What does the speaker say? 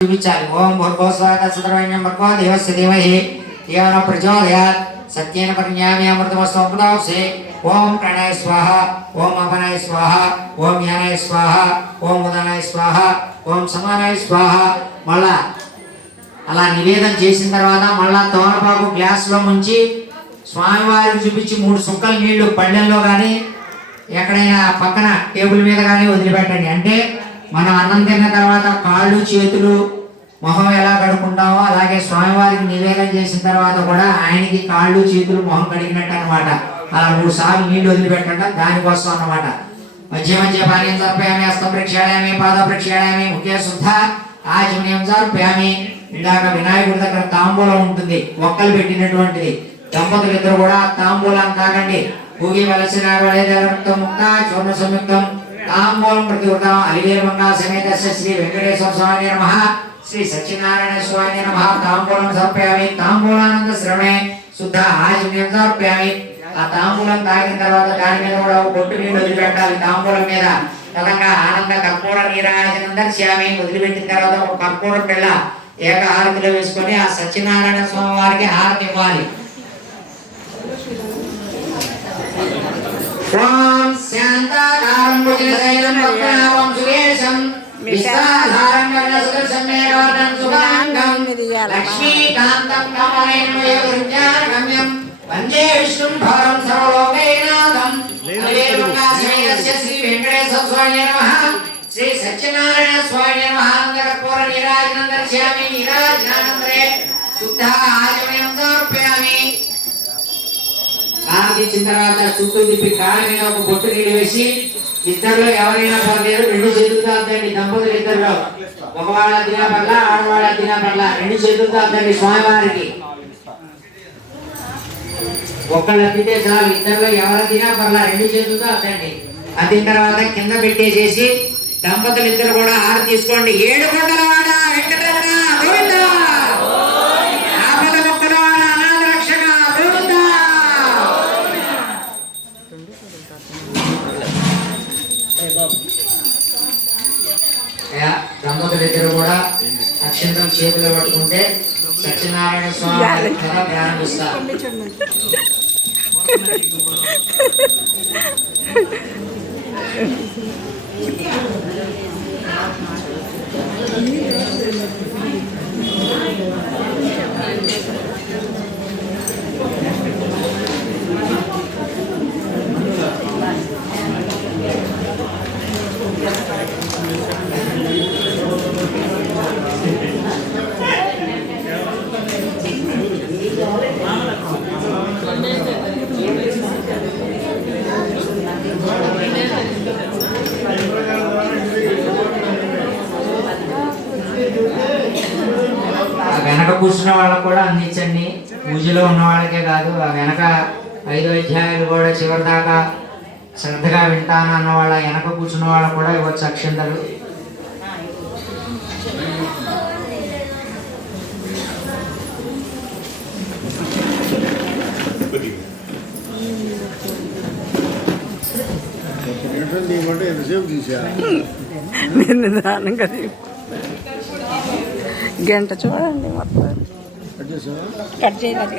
చూపించాలి ఓం భూర్భోస్వాగ సుద్రవణ్యం భగవా దేవస్య దేవహి దేవన ప్రచోదయాత్ సత్యేన పరిణామి అమృతమస్తు అమృతాంసే ఓం ప్రణయ స్వాహ ఓం అపనయ స్వాహ ఓం యానయ స్వాహ ఓం ఉదనాయ స్వాహ ఓం సమానాయ స్వాహ మళ్ళా అలా నివేదన చేసిన తర్వాత మళ్ళా తోనపాకు గ్లాసులో ముంచి స్వామివారికి చూపించి మూడు సుక్కల నీళ్ళు పళ్ళెంలో కానీ ఎక్కడైనా పక్కన టేబుల్ మీద కానీ వదిలిపెట్టండి. అంటే మనం అన్నం తిన్న తర్వాత కాళ్ళు చేతులు మొహం ఎలా కడుకుంటామో అలాగే స్వామివారికి నివేదన చేసిన తర్వాత కూడా ఆయనకి కాళ్ళు చేతులు మొహం కడిగినట్టు అనమాట అలా మూడు సార్లు నీళ్ళు వదిలిపెట్టడం దానికోసం అన్నమాట. మధ్య మధ్య పానీయం సమర్పయామి హస్తం ప్రక్షాళయామి పాద ప్రక్షాళయామి ముఖ్య శుద్ధ ఆచమనీయం సమర్పయామి ఇలాగ వినాయకుడి దగ్గర తాంబూలం ఉంటుంది ఒక్కలు పెట్టినటువంటిది. దంపతులు ఇద్దరు కూడా తాంబూలం తాగండి. భూగి వలసిన ముక్త చూర్ణ సంయుక్తం తాంబూలం ప్రతివృతం అలివేర్మంగా సమేత శ్రీ వెంకటేశ్వర స్వామి నమ. శ్రీ సత్యనారాయణ స్వామి నమ. తాంబూలం సమర్పయామి. తాంబూలానంద శ్రవణే శుద్ధ ఆచమనీయం సమర్పయామి. ఆ తాంబూలం తాగిన తర్వాత దాని మీద కూడా బొట్టు నీళ్ళు వదిలిపెట్టాలి తాంబూలం మీద. తెలంగా ఆనంద కర్పూర నీరాజనం దర్శ్యామి. వదిలిపెట్టిన తర్వాత ఒక కర్పూర పిల్ల ఏక హారతిలో వేసుకొని ఆ సత్యనారాయణ స్వామి వారికి హారతి ఇవ్వాలి. ఓం శాంతాకారం లక్ష్మీకాంతం కమలైన్మయగమ్యం వందే విష్ణుం భరం సర్వలోకైనాథం శ్రీ వెంకటేశ్వర స్వామి నమః శ్రీ సత్యనారాయణ స్వామి నమః అంగరపూర నీరాజనం దర్శయామి నీరాజనానందరే శుద్ధ ఆచమయం సమర్పయామి కాలు తీసిన చుట్టూ తిప్పి కాళ్ళ మీద ఒక బొట్టు నీళ్ళు వేసి ఇద్దరులో ఎవరైనా పర్లేదు రెండు చేతులతో అద్దండి దంపతులు ఇద్దరులో మగవాళ్ళ తినా పట్ల ఆడవాళ్ళ తినా పట్ల రెండు చేతులతో అద్దండి స్వామివారికి. ఒక్కళ్ళు అద్దితే చాలు ఇద్దరులో ఎవరు తినా పర్లా రెండు చేతులతో అద్దండి. అద్దిన తర్వాత కింద పెట్టేసేసి దంపతులు ఇద్దరు కూడా ఆరు తీసుకోండి. ఏడు కొండల వాడ వెంకటరమణ గోవిందా. ఆపద మొక్కల వాడ అనాథ దంపతులు ఇద్దరు కూడా అక్షంతం చేతిలో పట్టుకుంటే సత్యనారాయణ స్వామి ప్రారంభిస్తారు. వెనక కూర్చున్న వాళ్ళకు కూడా అందించండి. పూజలో ఉన్న వాళ్ళకే కాదు ఆ వెనక ఐదు అధ్యాయాలు కూడా చివరి దాకా శ్రద్ధగా వింటాను అన్న వాళ్ళ వెనక కూర్చున్న వాళ్ళకు కూడా ఇవ్వచ్చు అక్షంతలు. ఏంటంటే ఏమంటే గంట చూడండి మొత్తం. కట్ చేయాలి